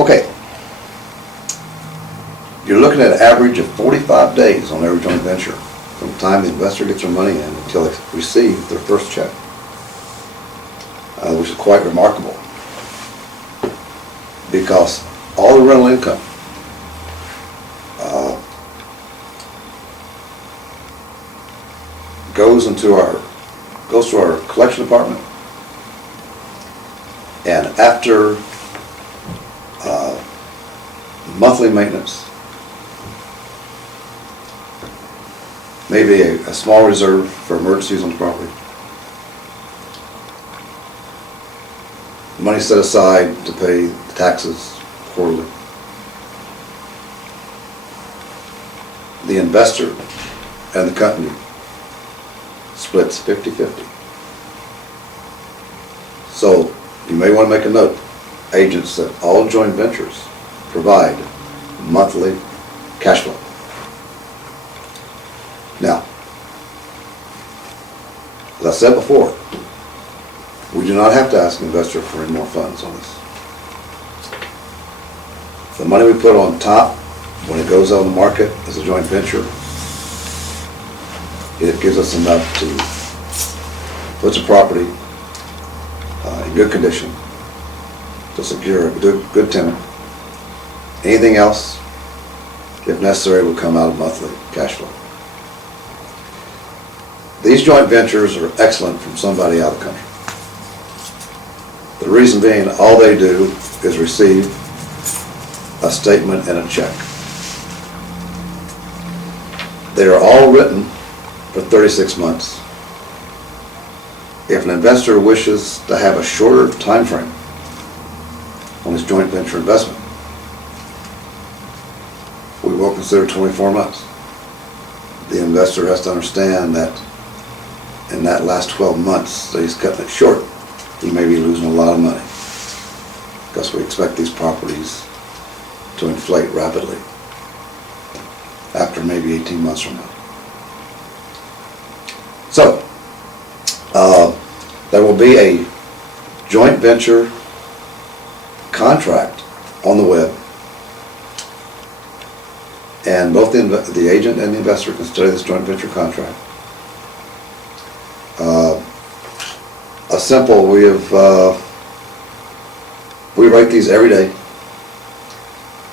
Okay. You're looking at an average of 45 days on every joint venture from the time the investor gets their money in until they receive their first check, which is quite remarkable because all the rental income goes to our collection department, and after monthly maintenance, maybe a small reserve for emergencies on the property, money set aside to pay the taxes quarterly, the investor and the company splits 50-50. So you may want to make a note, agents, that all joint ventures provide monthly cash flow. Now, as I said before, we do not have to ask an investor for any more funds on this. The money we put on top when it goes on the market as a joint venture, it gives us enough to put the property in good condition, to secure a good tenant. Anything else, if necessary, will come out of monthly cash flow. These joint ventures are excellent from somebody out of the country. The reason being, all they do is receive a statement and a check. They are all written for 36 months. If an investor wishes to have a shorter time frame on his joint venture investment, we will consider 24 months. The investor has to understand that in that last 12 months that he's cutting it short, he may be losing a lot of money because we expect these properties to inflate rapidly after maybe 18 months from now. So, there will be a joint venture contract on the web, and both the agent and the investor can study this joint venture contract. We write these every day,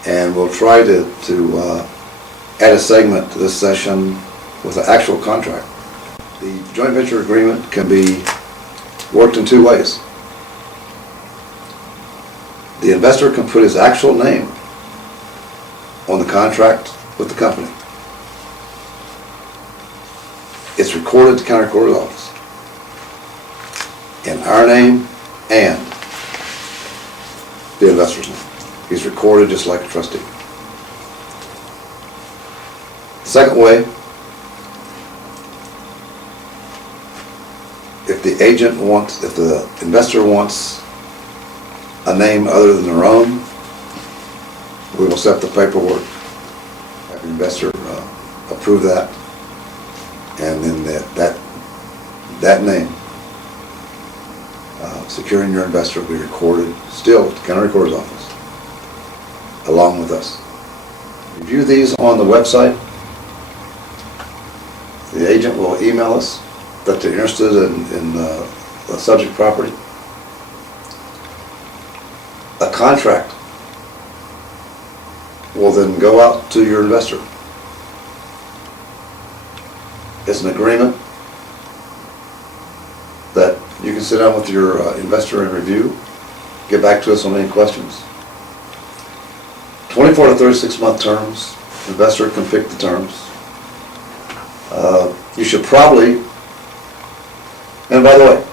and we'll try to add a segment to this session with an actual contract. The joint venture agreement can be worked in two ways. The investor can put his actual name on the contract with the company. It's recorded at the county recorder's office in our name and the investor's name. He's recorded just like a trustee. Second way, if the investor wants a name other than their own, we will set the paperwork, have the investor approve that, and then that name, securing your investor, will be recorded still at the county recorder's office, along with us. Review these on the website. The agent will email us that they're interested in the subject property. A contract will then go out to your investor. It's an agreement that you can sit down with your investor and review, get back to us on any questions. 24 to 36 month terms, investor can pick the terms. You should probably, and by the way,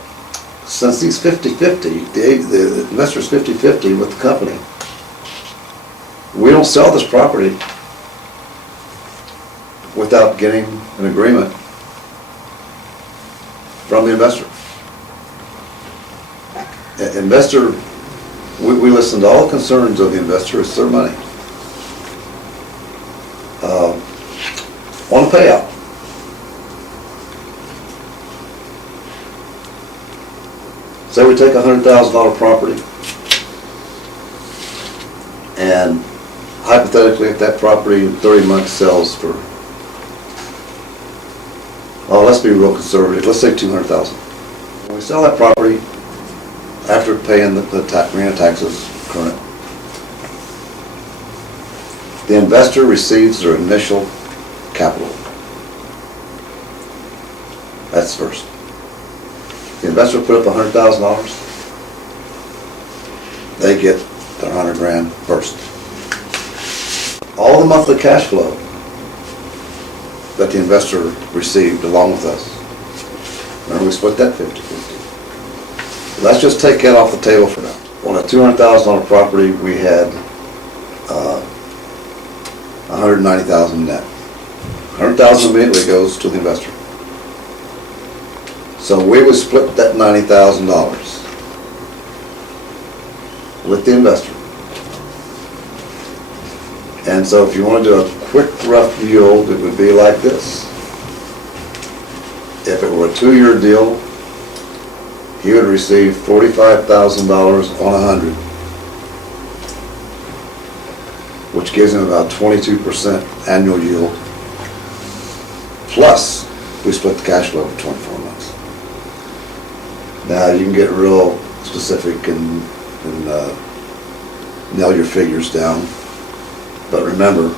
since these 50-50, the investor's 50-50 with the company, we don't sell this property without getting an agreement from the investor. Investor, we listen to all concerns of the investor. It's their money. On a payout, say we take a $100,000 property, And hypothetically, if that property in 30 months sells for, oh, let's be real conservative, let's say 200,000. When we sell that property, after paying the marina taxes current, the investor receives their initial capital. That's first. The investor put up $100,000. They get their 100 grand first. All the monthly cash flow that the investor received along with us, remember we split that 50-50. Let's just take that off the table for now. On a $200,000 property, we had $190,000 net. $100,000 immediately goes to the investor. So we would split that $90,000 with the investor. And so if you want to do a quick rough yield, it would be like this. If it were a 2-year deal, he would receive $45,000 on 100, which gives him about 22% annual yield. Plus, we split the cash flow for 24 months. Now you can get real specific and nail your figures down. But remember,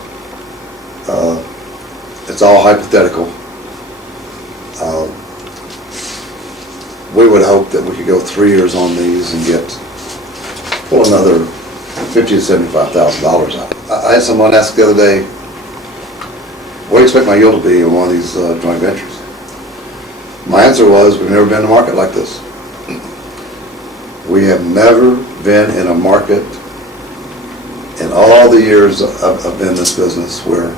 it's all hypothetical. We would hope that we could go 3 years on these and pull another $50,000 to $75,000 out. I had someone ask the other day, what do you expect my yield to be in one of these joint ventures? My answer was, we've never been in a market like this. We have never been in a market in all the years I've been in this business where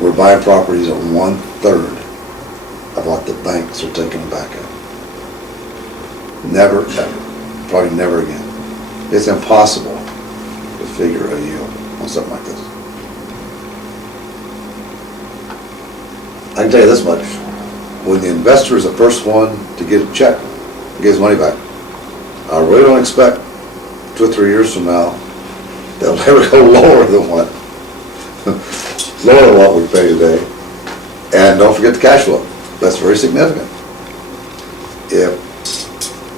we're buying properties at 1/3 of what the banks are taking them back at. Never, ever. Probably never again. It's impossible to figure a yield on something like this. I can tell you this much. When the investor is the first one to get a check, get his money back, I really don't expect 2 or 3 years from now they'll never go lower than what we pay today. And don't forget the cash flow. That's very significant.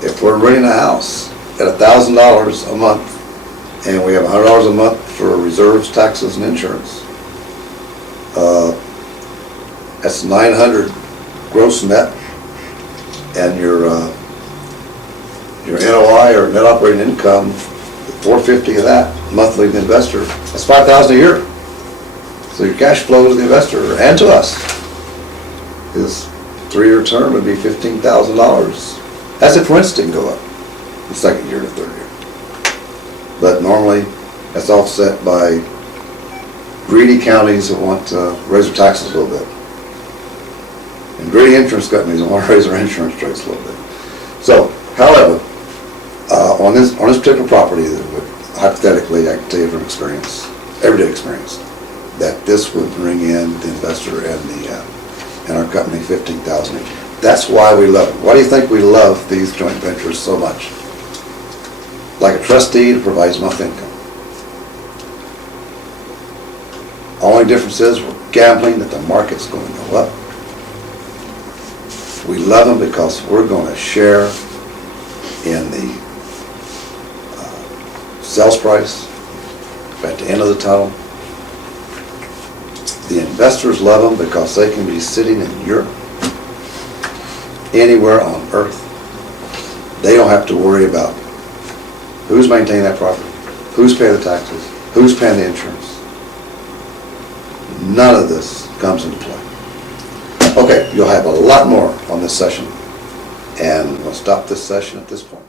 If we're renting a house at $1,000 a month and we have $100 a month for reserves, taxes, and insurance, that's $900 gross net, and your NOI or net operating income, $450 of that monthly to the investor, that's $5,000 a year. So your cash flow to the investor and to us, his 3-year term would be $15,000. That's if rents didn't go up the second year to third year. But normally that's offset by greedy counties that want to raise their taxes a little bit. And greedy insurance companies that want to raise their insurance rates a little bit. So, however, on this particular property, hypothetically, I can tell you from experience, everyday experience, that this would bring in the investor and our company $15,000 a year. That's why we love it. Why do you think we love these joint ventures so much? Like a trustee, it provides monthly income. Only difference is we're gambling that the market's going to go up. We love them because we're going to share in the sales price at the end of the tunnel. The investors love them because they can be sitting in Europe, anywhere on earth. They don't have to worry about who's maintaining that property, who's paying the taxes, who's paying the insurance. None of this comes into play. Okay, you'll have a lot more on this session, and we'll stop this session at this point.